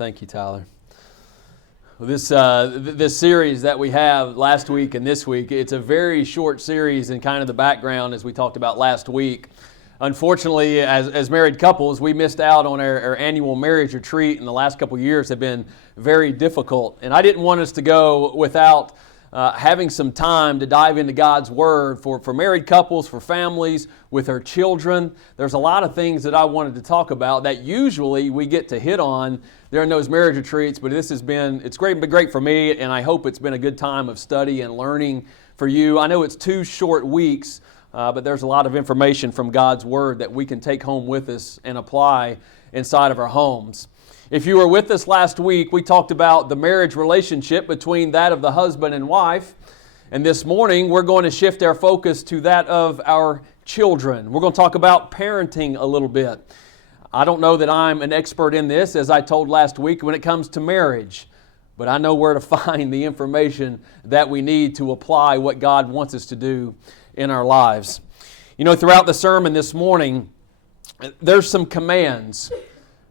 Thank you, Tyler. This series that we have last week and this week, it's a very short series in kind of the background as we talked about last week. Unfortunately, as married couples, we missed out on our annual marriage retreat, and the last couple of years have been very difficult. And I didn't want us to go without having some time to dive into God's Word for married couples, for families, with their children. There's a lot of things that I wanted to talk about that usually we get to hit on during those marriage retreats, but it's been great for me, and I hope it's been a good time of study and learning for you. I know it's 2 short weeks, but there's a lot of information from God's Word that we can take home with us and apply inside of our homes. If you were with us last week, we talked about the marriage relationship between that of the husband and wife. And this morning, we're going to shift our focus to that of our children. We're going to talk about parenting a little bit. I don't know that I'm an expert in this, as I told last week, when it comes to marriage. But I know where to find the information that we need to apply what God wants us to do in our lives. You know, throughout the sermon this morning, there's some commands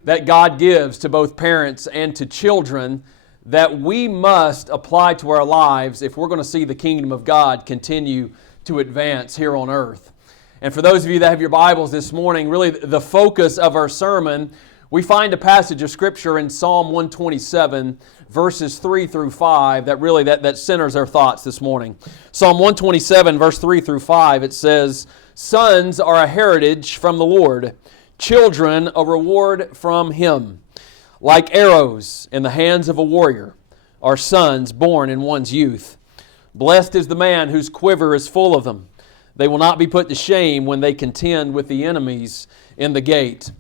that God gives to both parents and to children that we must apply to our lives if we're going to see the kingdom of God continue to advance here on earth. And for those of you that have your Bibles this morning, really the focus of our sermon, we find a passage of Scripture in Psalm 127, verses 3 through 5, that centers our thoughts this morning. Psalm 127, verse 3 through 5, it says, "Sons are a heritage from the Lord, children a reward from Him. Like arrows in the hands of a warrior are sons born in one's youth. Blessed is the man whose quiver is full of them. They will not be put to shame when they contend with the enemies in the gate."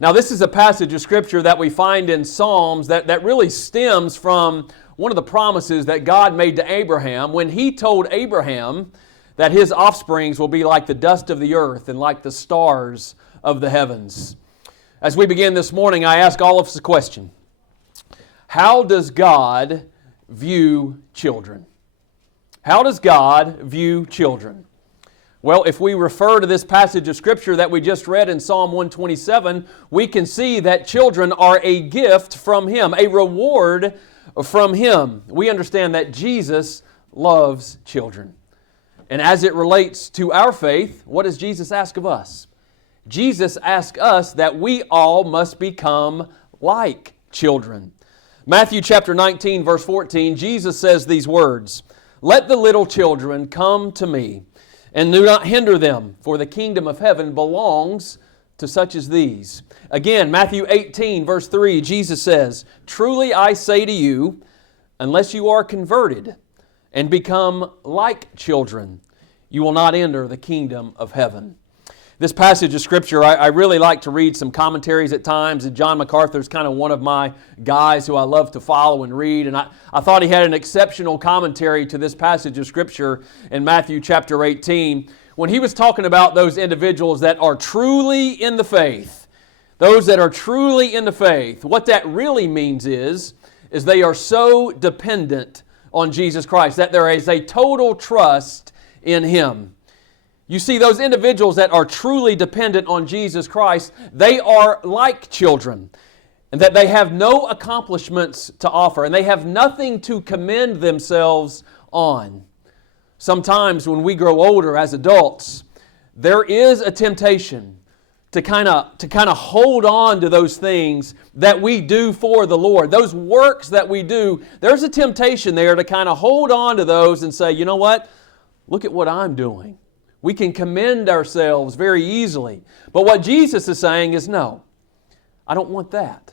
Now, this is a passage of Scripture that we find in Psalms that really stems from one of the promises that God made to Abraham when He told Abraham that his offsprings will be like the dust of the earth and like the stars of the heavens. As we begin this morning, I ask all of us a question. How does God view children? How does God view children? Well, if we refer to this passage of Scripture that we just read in Psalm 127, we can see that children are a gift from Him, a reward from Him. We understand that Jesus loves children. And as it relates to our faith, what does Jesus ask of us? Jesus asks us that we all must become like children. Matthew chapter 19, verse 14, Jesus says these words, "Let the little children come to me, and do not hinder them, for the kingdom of heaven belongs to such as these." Again, Matthew 18, verse 3, Jesus says, "Truly I say to you, unless you are converted and become like children, you will not enter the kingdom of heaven." This passage of Scripture, I really like to read some commentaries at times, and John MacArthur's kind of one of my guys who I love to follow and read, and I thought he had an exceptional commentary to this passage of Scripture in Matthew chapter 18, when he was talking about those individuals that are truly in the faith. Those that are truly in the faith, what that really means is they are so dependent on Jesus Christ, that there is a total trust in Him. You see, those individuals that are truly dependent on Jesus Christ, they are like children, and that they have no accomplishments to offer, and they have nothing to commend themselves on. Sometimes when we grow older as adults, there is a temptation to kind of hold on to those things that we do for the Lord. Those works that we do, there's a temptation there to kind of hold on to those and say, you know what? Look at what I'm doing. We can commend ourselves very easily. But what Jesus is saying is, no, I don't want that.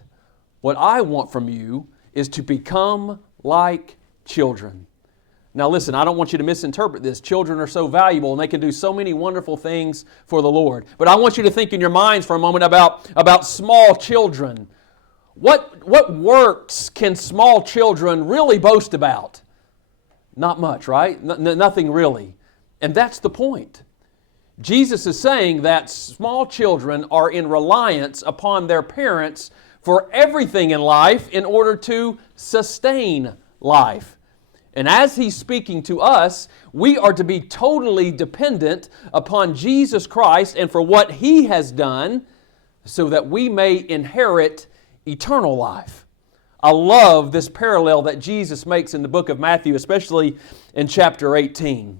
What I want from you is to become like children. Now listen, I don't want you to misinterpret this. Children are so valuable and they can do so many wonderful things for the Lord. But I want you to think in your minds for a moment about small children. What works can small children really boast about? Not much, right? Nothing really. And that's the point. Jesus is saying that small children are in reliance upon their parents for everything in life in order to sustain life. And as He's speaking to us, we are to be totally dependent upon Jesus Christ and for what He has done so that we may inherit eternal life. I love this parallel that Jesus makes in the book of Matthew, especially in chapter 18.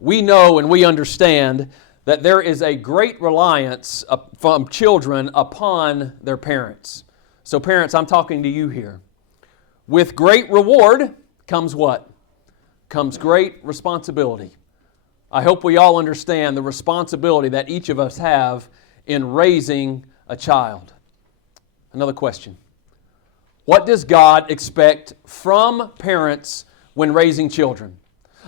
We know and we understand that there is a great reliance from children upon their parents. So parents, I'm talking to you here. With great reward comes what? Comes great responsibility. I hope we all understand the responsibility that each of us have in raising a child. Another question. What does God expect from parents when raising children?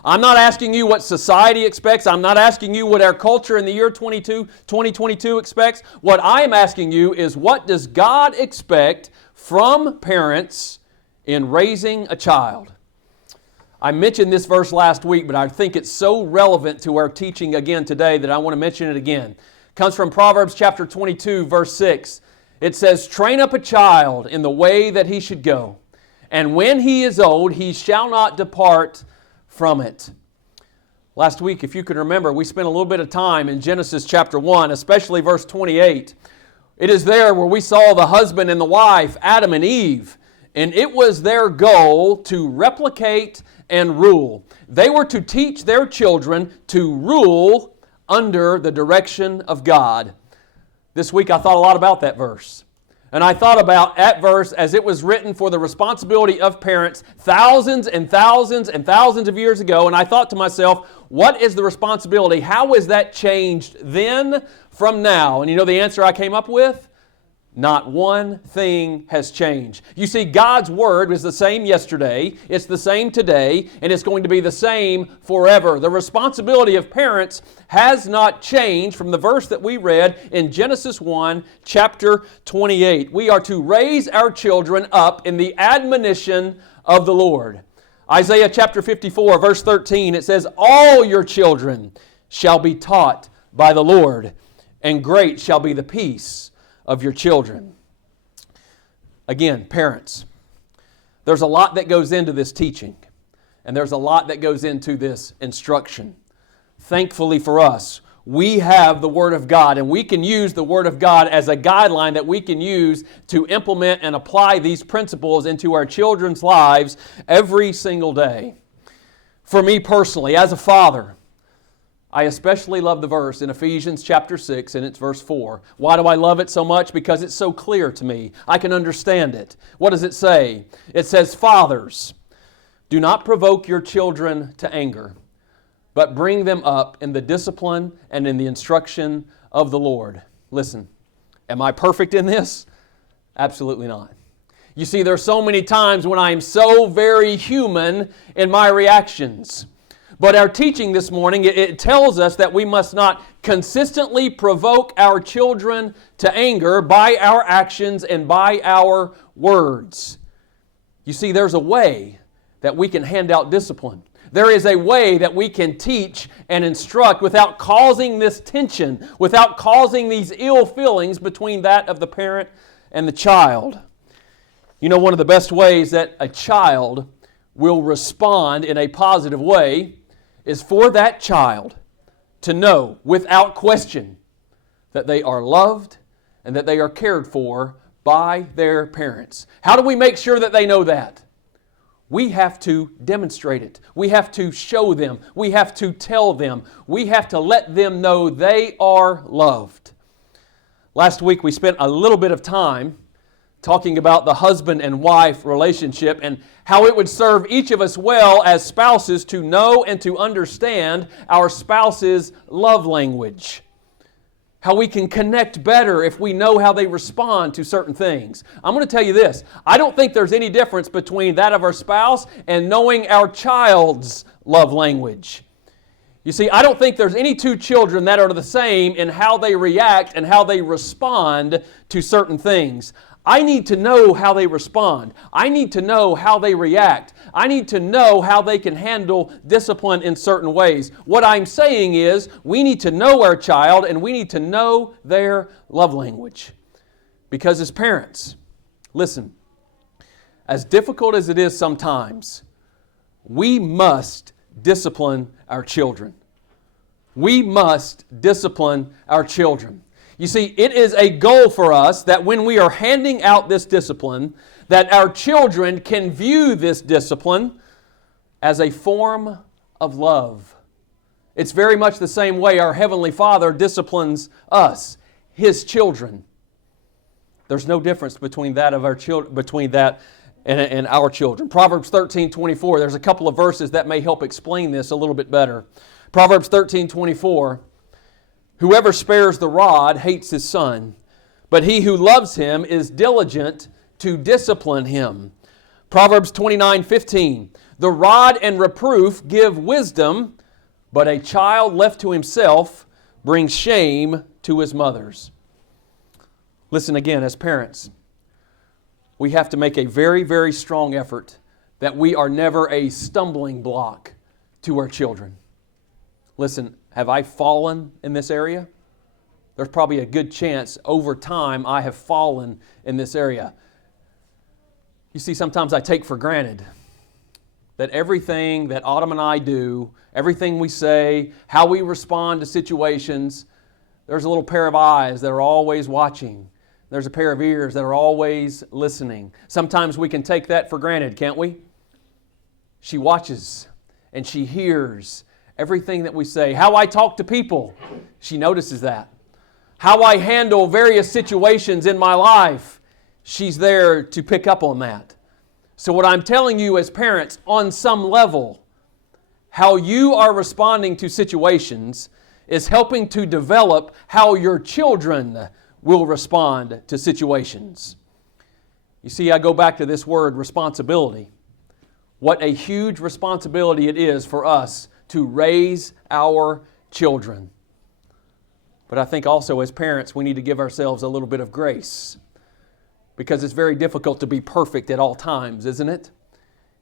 I'm not asking you what society expects. I'm not asking you what our culture in the year 2022 expects. What I am asking you is, what does God expect from parents in raising a child? I mentioned this verse last week, but I think it's so relevant to our teaching again today that I want to mention it again. It comes from Proverbs chapter 22, verse 6. It says, "Train up a child in the way that he should go, and when he is old, he shall not depart from it." Last week, if you could remember, we spent a little bit of time in Genesis chapter 1, especially verse 28. It is there where we saw the husband and the wife, Adam and Eve, and it was their goal to replicate and rule. They were to teach their children to rule under the direction of God. This week I thought a lot about that verse. And I thought about that verse as it was written for the responsibility of parents thousands and thousands and thousands of years ago. And I thought to myself, what is the responsibility? How is that changed then from now? And you know the answer I came up with? Not one thing has changed. You see, God's Word was the same yesterday, it's the same today, and it's going to be the same forever. The responsibility of parents has not changed from the verse that we read in Genesis 1, chapter 28. We are to raise our children up in the admonition of the Lord. Isaiah chapter 54, verse 13, it says, "All your children shall be taught by the Lord, and great shall be the peace of your children." Again, parents, there's a lot that goes into this teaching, and there's a lot that goes into this instruction. Thankfully for us, we have the Word of God, and we can use the Word of God as a guideline that we can use to implement and apply these principles into our children's lives every single day. For me personally, as a father, I especially love the verse in Ephesians chapter 6 and it's verse 4. Why do I love it so much? Because it's so clear to me. I can understand it. What does it say? It says, "Fathers, do not provoke your children to anger, but bring them up in the discipline and in the instruction of the Lord." Listen, am I perfect in this? Absolutely not. You see, there's so many times when I am so very human in my reactions. But our teaching this morning, it tells us that we must not consistently provoke our children to anger by our actions and by our words. You see, there's a way that we can hand out discipline. There is a way that we can teach and instruct without causing this tension, without causing these ill feelings between that of the parent and the child. You know, one of the best ways that a child will respond in a positive way is for that child to know without question that they are loved and that they are cared for by their parents. How do we make sure that they know that? We have to demonstrate it. We have to show them. We have to tell them. We have to let them know they are loved. Last week we spent a little bit of time talking about the husband and wife relationship and how it would serve each of us well as spouses to know and to understand our spouse's love language. How we can connect better if we know how they respond to certain things. I'm going to tell you this. I don't think there's any difference between that of our spouse and knowing our child's love language. You see, I don't think there's any two children that are the same in how they react and how they respond to certain things. I need to know how they respond. I need to know how they react. I need to know how they can handle discipline in certain ways. What I'm saying is we need to know our child and we need to know their love language. Because as parents, listen, as difficult as it is sometimes, we must discipline our children. We must discipline our children. You see, it is a goal for us that when we are handing out this discipline, that our children can view this discipline as a form of love. It's very much the same way our Heavenly Father disciplines us, His children. There's no difference between that of our children, between that and our children. Proverbs 13:24. There's a couple of verses that may help explain this a little bit better. Proverbs 13:24. Whoever spares the rod hates his son, but he who loves him is diligent to discipline him. Proverbs 29:15. The rod and reproof give wisdom, but a child left to himself brings shame to his mothers. Listen again, as parents, we have to make a very, very strong effort that we are never a stumbling block to our children. Listen, have I fallen in this area? There's probably a good chance over time I have fallen in this area. You see, sometimes I take for granted that everything that Autumn and I do, everything we say, how we respond to situations, there's a little pair of eyes that are always watching. There's a pair of ears that are always listening. Sometimes we can take that for granted, can't we? She watches and she hears everything that we say. How I talk to people, she notices that. How I handle various situations in my life, she's there to pick up on that. So what I'm telling you as parents, on some level, how you are responding to situations is helping to develop how your children will respond to situations. You see, I go back to this word, responsibility. What a huge responsibility it is for us to raise our children. But I think also as parents, we need to give ourselves a little bit of grace, because it's very difficult to be perfect at all times, isn't it?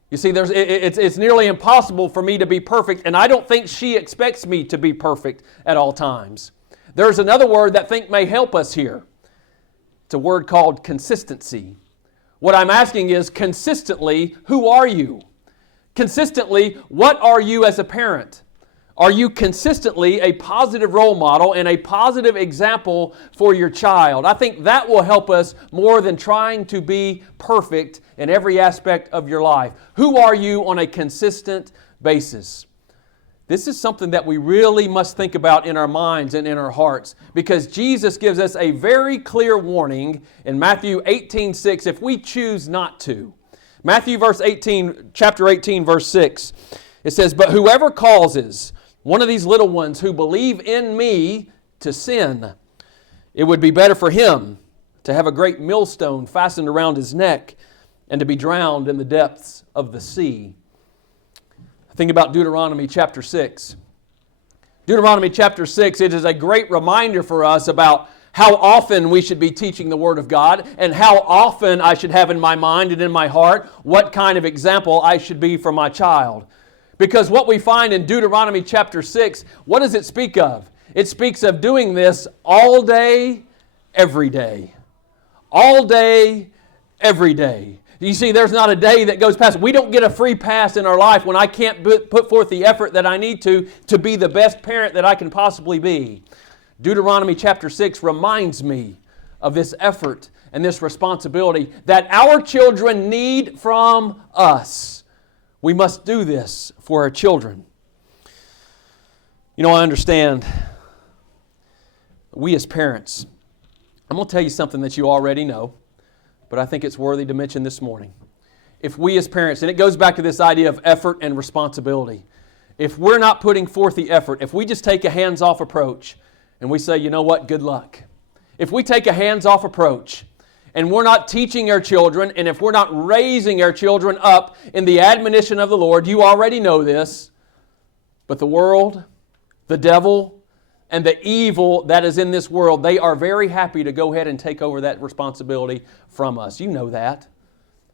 You see, it's nearly impossible for me to be perfect, and I don't think she expects me to be perfect at all times. There's another word that I think may help us here. It's a word called consistency. What I'm asking is, consistently, who are you? Consistently, what are you as a parent? Are you consistently a positive role model and a positive example for your child? I think that will help us more than trying to be perfect in every aspect of your life. Who are you on a consistent basis? This is something that we really must think about in our minds and in our hearts, because Jesus gives us a very clear warning in Matthew 18:6 if we choose not to. Matthew chapter 18, verse 6. It says, "But whoever causes one of these little ones who believe in me to sin, it would be better for him to have a great millstone fastened around his neck and to be drowned in the depths of the sea." Think about Deuteronomy chapter 6. Deuteronomy chapter 6, it is a great reminder for us about how often we should be teaching the Word of God and how often I should have in my mind and in my heart what kind of example I should be for my child. Because what we find in Deuteronomy chapter 6, what does it speak of? It speaks of doing this all day, every day. All day, every day. You see, there's not a day that goes past. We don't get a free pass in our life when I can't put forth the effort that I need to be the best parent that I can possibly be. Deuteronomy chapter 6 reminds me of this effort and this responsibility that our children need from us. We must do this for our children. You know, I understand we as parents, I'm going to tell you something that you already know, but I think it's worthy to mention this morning. If we as parents, and it goes back to this idea of effort and responsibility, if we're not putting forth the effort, if we just take a hands-off approach and we say, you know what, good luck. If we take a hands-off approach and we're not teaching our children, and if we're not raising our children up in the admonition of the Lord, you already know this, but the world, the devil, and the evil that is in this world, they are very happy to go ahead and take over that responsibility from us. You know that.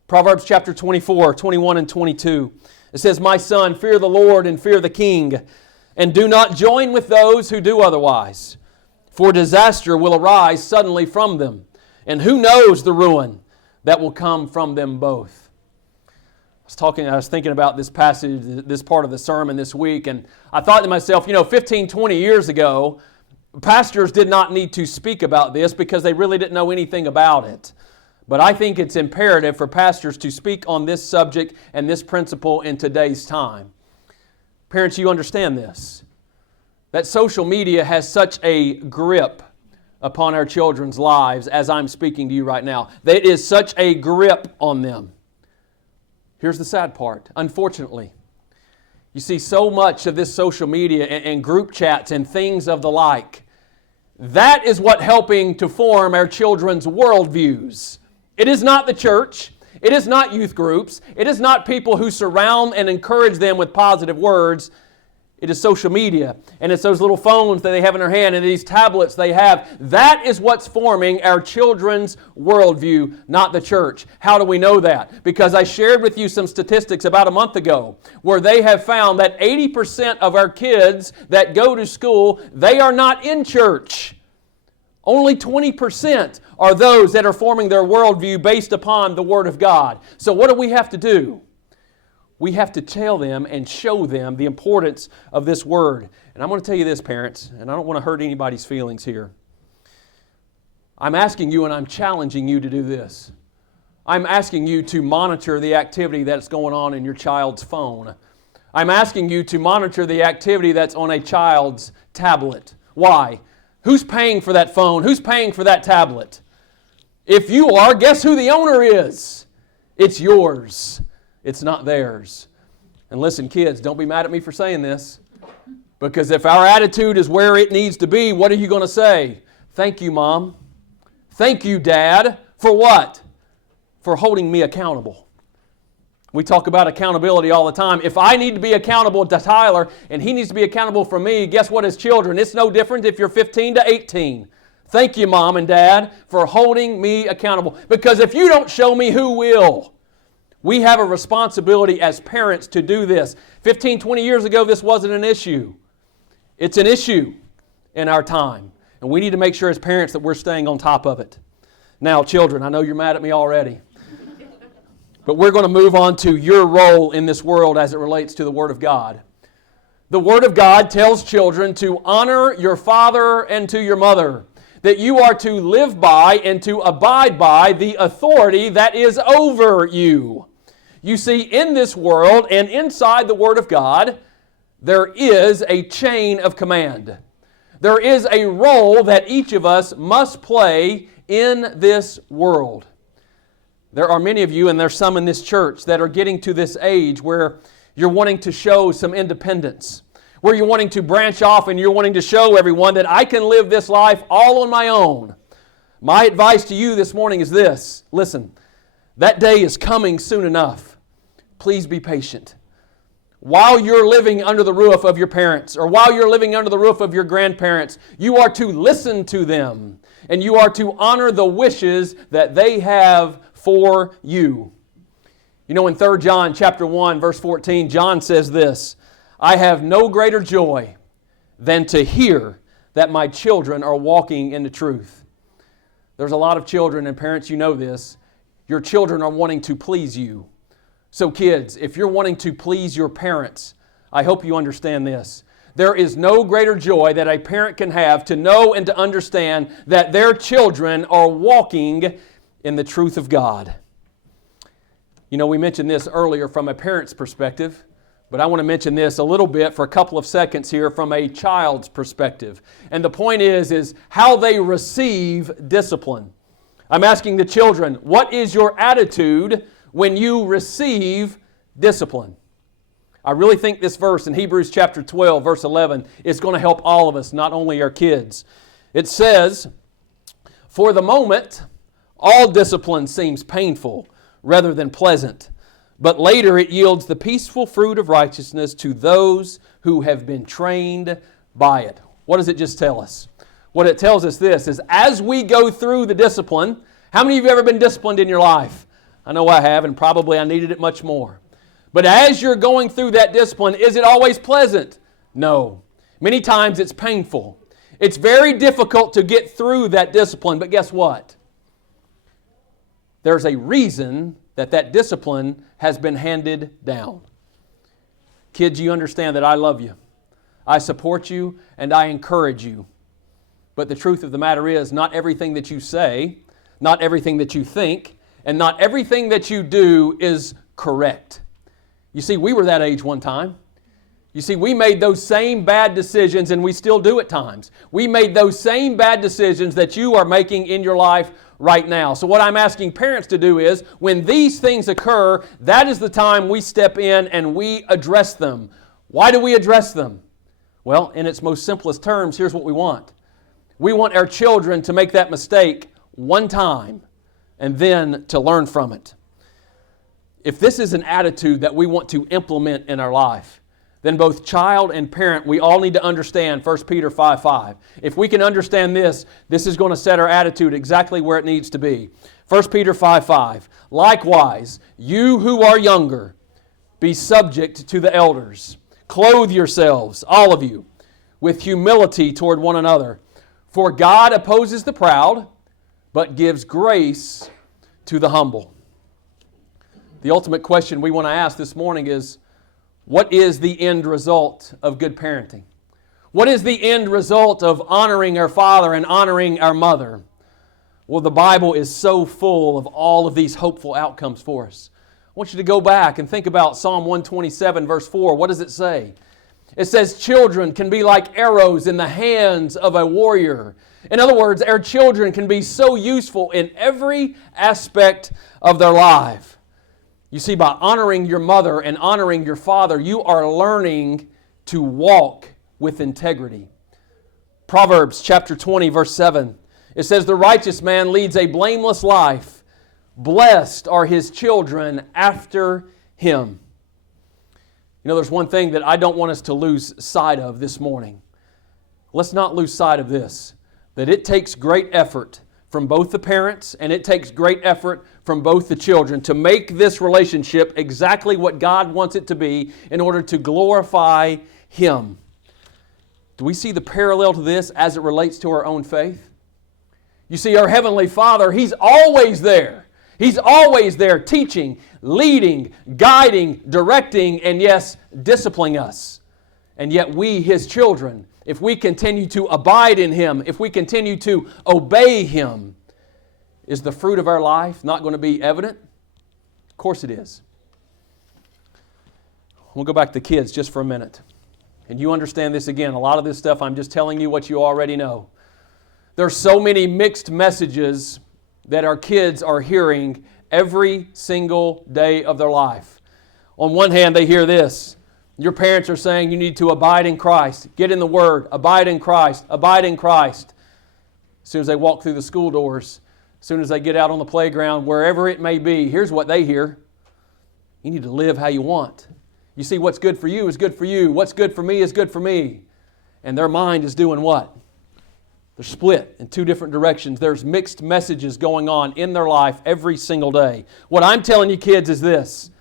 Proverbs chapter 24, 21 and 22. It says, "My son, fear the Lord and fear the king, and do not join with those who do otherwise. For disaster will arise suddenly from them, and who knows the ruin that will come from them both." I was thinking about this passage, this part of the sermon this week, and I thought to myself, 15, 20 years ago, pastors did not need to speak about this because they really didn't know anything about it. But I think it's imperative for pastors to speak on this subject and this principle in today's time. Parents, you understand this, that social media has such a grip upon our children's lives as I'm speaking to you right now. That is such a grip on them. Here's the sad part. Unfortunately, you see so much of this social media and group chats and things of the like. That is what helping to form our children's worldviews. It is not the church. It is not youth groups. It is not people who surround and encourage them with positive words. It is social media, and it's those little phones that they have in their hand and these tablets they have. That is what's forming our children's worldview, not the church. How do we know that? Because I shared with you some statistics about a month ago where they have found that 80% of our kids that go to school, they are not in church. Only 20% are those that are forming their worldview based upon the Word of God. So what do we have to do? We have to tell them and show them the importance of this Word. And I'm going to tell you this, parents, and I don't want to hurt anybody's feelings here. I'm asking you and I'm challenging you to do this. I'm asking you to monitor the activity that's going on in your child's phone. I'm asking you to monitor the activity that's on a child's tablet. Why? Who's paying for that phone? Who's paying for that tablet? If you are, guess who the owner is? It's yours. It's not theirs. And listen, kids, don't be mad at me for saying this. Because if our attitude is where it needs to be, what are you going to say? Thank you, Mom. Thank you, Dad. For what? For holding me accountable. We talk about accountability all the time. If I need to be accountable to Tyler and he needs to be accountable for me, guess what, as children? It's no different if you're 15 to 18. Thank you, Mom and Dad, for holding me accountable. Because if you don't show me, who will? We have a responsibility as parents to do this. 15, 20 years ago, this wasn't an issue. It's an issue in our time. And we need to make sure as parents that we're staying on top of it. Now, children, I know you're mad at me already. But we're going to move on to your role in this world as it relates to the Word of God. The Word of God tells children to honor your father and to your mother, that you are to live by and to abide by the authority that is over you. You see, in this world and inside the Word of God, there is a chain of command. There is a role that each of us must play in this world. There are many of you, and there's some in this church, that are getting to this age where you're wanting to show some independence, where you're wanting to branch off and you're wanting to show everyone that I can live this life all on my own. My advice to you this morning is this. Listen, that day is coming soon enough. Please be patient. While you're living under the roof of your parents or while you're living under the roof of your grandparents, you are to listen to them and you are to honor the wishes that they have for you. You know, in 3 John chapter 1, verse 14, John says this, I have no greater joy than to hear that my children are walking in the truth. There's a lot of children, and parents, you know this, your children are wanting to please you. So kids, if you're wanting to please your parents, I hope you understand this. There is no greater joy that a parent can have to know and to understand that their children are walking in the truth of God. You know, we mentioned this earlier from a parent's perspective, but I want to mention this a little bit for a couple of seconds here from a child's perspective. And the point is how they receive discipline. I'm asking the children, what is your attitude when you receive discipline? I really think this verse in Hebrews chapter 12, verse 11, is going to help all of us, not only our kids. It says, for the moment, all discipline seems painful rather than pleasant, but later it yields the peaceful fruit of righteousness to those who have been trained by it. What does it just tell us? What it tells us this is as we go through the discipline, how many of you have ever been disciplined in your life? I know I have, and probably I needed it much more. But as you're going through that discipline, is it always pleasant? No. Many times it's painful. It's very difficult to get through that discipline, but guess what? There's a reason that discipline has been handed down. Kids, you understand that I love you. I support you and I encourage you. But the truth of the matter is, not everything that you say, not everything that you think, and not everything that you do is correct. You see, we were that age one time. You see, we made those same bad decisions, and we still do at times. We made those same bad decisions that you are making in your life right now. So what I'm asking parents to do is, when these things occur, that is the time we step in and we address them. Why do we address them? Well, in its most simplest terms, here's what we want. We want our children to make that mistake one time and then to learn from it. If this is an attitude that we want to implement in our life, then both child and parent, we all need to understand 1 Peter 5:5. If we can understand this, this is going to set our attitude exactly where it needs to be. 1 Peter 5:5. Likewise, you who are younger, be subject to the elders. Clothe yourselves, all of you, with humility toward one another. For God opposes the proud, but gives grace to the humble. The ultimate question we want to ask this morning is, what is the end result of good parenting? What is the end result of honoring our father and honoring our mother? Well, the Bible is so full of all of these hopeful outcomes for us. I want you to go back and think about Psalm 127, verse 4. What does it say? It says, children can be like arrows in the hands of a warrior. In other words, our children can be so useful in every aspect of their life. You see, by honoring your mother and honoring your father, you are learning to walk with integrity. Proverbs chapter 20, verse 7. It says, the righteous man leads a blameless life. Blessed are his children after him. You know, there's one thing that I don't want us to lose sight of this morning. Let's not lose sight of this, that it takes great effort from both the parents and it takes great effort from both the children to make this relationship exactly what God wants it to be in order to glorify Him. Do we see the parallel to this as it relates to our own faith? You see, our Heavenly Father, He's always there. He's always there teaching, leading, guiding, directing, and yes, disciplining us. And yet we, His children, if we continue to abide in Him, if we continue to obey Him, is the fruit of our life not going to be evident? Of course it is. We'll go back to the kids just for a minute. And you understand this again. A lot of this stuff, I'm just telling you what you already know. There's so many mixed messages that our kids are hearing every single day of their life. On one hand, they hear this. Your parents are saying you need to abide in Christ. Get in the Word. Abide in Christ. Abide in Christ. As soon as they walk through the school doors, as soon as they get out on the playground, wherever it may be, here's what they hear. You need to live how you want. You see, what's good for you is good for you. What's good for me is good for me. And their mind is doing what? They're split in two different directions. There's mixed messages going on in their life every single day. What I'm telling you kids is this.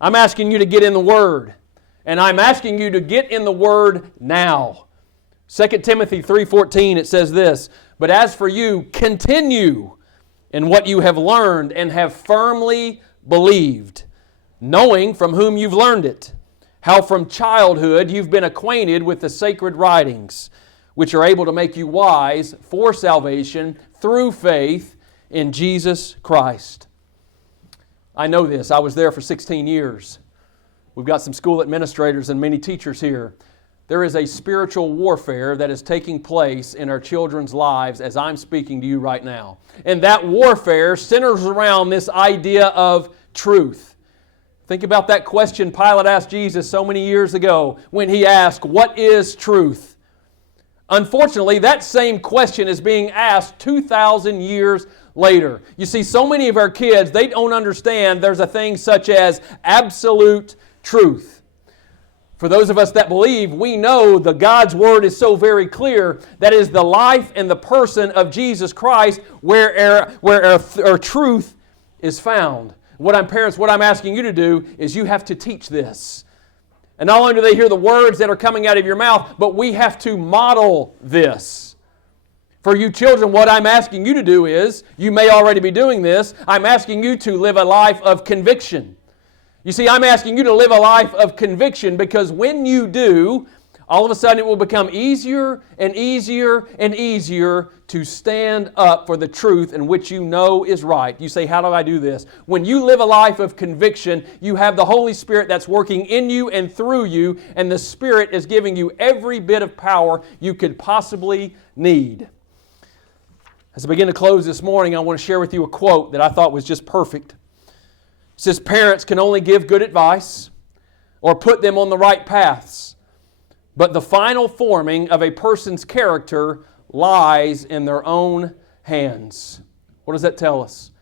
I'm asking you to get in the Word. And I'm asking you to get in the Word now. 2 Timothy 3:14, it says this, but as for you, continue in what you have learned and have firmly believed, knowing from whom you've learned it, how from childhood you've been acquainted with the sacred writings, which are able to make you wise for salvation through faith in Jesus Christ. I know this. I was there for 16 years. We've got some school administrators and many teachers here. There is a spiritual warfare that is taking place in our children's lives as I'm speaking to you right now. And that warfare centers around this idea of truth. Think about that question Pilate asked Jesus so many years ago when he asked, what is truth? Unfortunately, that same question is being asked 2,000 years later. You see, so many of our kids, they don't understand there's a thing such as absolute truth. For those of us that believe, we know the God's Word is so very clear that is the life and the person of Jesus Christ where our truth is found. What I'm asking you to do is you have to teach this. And not only do they hear the words that are coming out of your mouth, but we have to model this. For you children, what I'm asking you to do is, you may already be doing this, I'm asking you to live a life of conviction. You see, I'm asking you to live a life of conviction because when you do, all of a sudden it will become easier and easier and easier to stand up for the truth in which you know is right. You say, how do I do this? When you live a life of conviction, you have the Holy Spirit that's working in you and through you, and the Spirit is giving you every bit of power you could possibly need. As I begin to close this morning, I want to share with you a quote that I thought was just perfect. It says, parents can only give good advice or put them on the right paths, but the final forming of a person's character lies in their own hands. What does that tell us?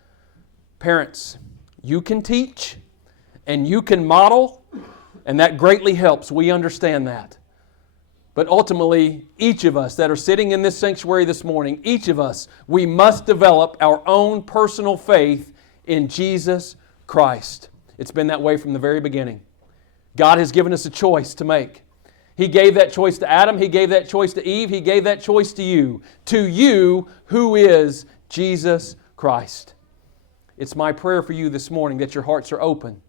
Parents, you can teach and you can model, and that greatly helps. We understand that. But ultimately, each of us that are sitting in this sanctuary this morning, each of us, we must develop our own personal faith in Jesus Christ. It's been that way from the very beginning. God has given us a choice to make. He gave that choice to Adam. He gave that choice to Eve. He gave that choice to you. To you, who is Jesus Christ. It's my prayer for you this morning that your hearts are open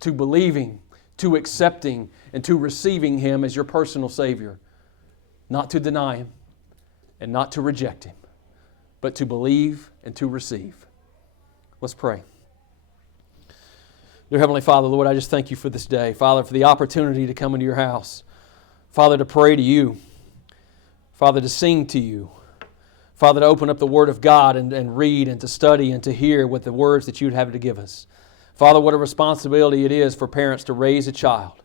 to believing, to accepting, and to receiving Him as your personal Savior. Not to deny Him and not to reject Him, but to believe and to receive. Let's pray. Dear Heavenly Father, Lord, I just thank You for this day. Father, for the opportunity to come into Your house. Father, to pray to You. Father, to sing to You. Father, to open up the Word of God and read and to study and to hear with the words that You'd have to give us. Father, what a responsibility it is for parents to raise a child.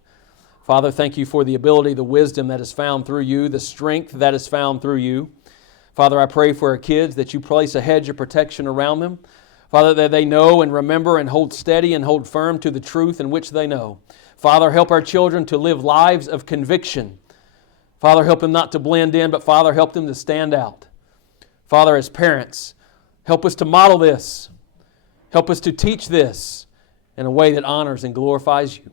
Father, thank You for the ability, the wisdom that is found through You, the strength that is found through You. Father, I pray for our kids that You place a hedge of protection around them. Father, that they know and remember and hold steady and hold firm to the truth in which they know. Father, help our children to live lives of conviction. Father, help them not to blend in, but Father, help them to stand out. Father, as parents, help us to model this. Help us to teach this in a way that honors and glorifies You.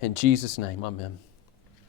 In Jesus' name, amen.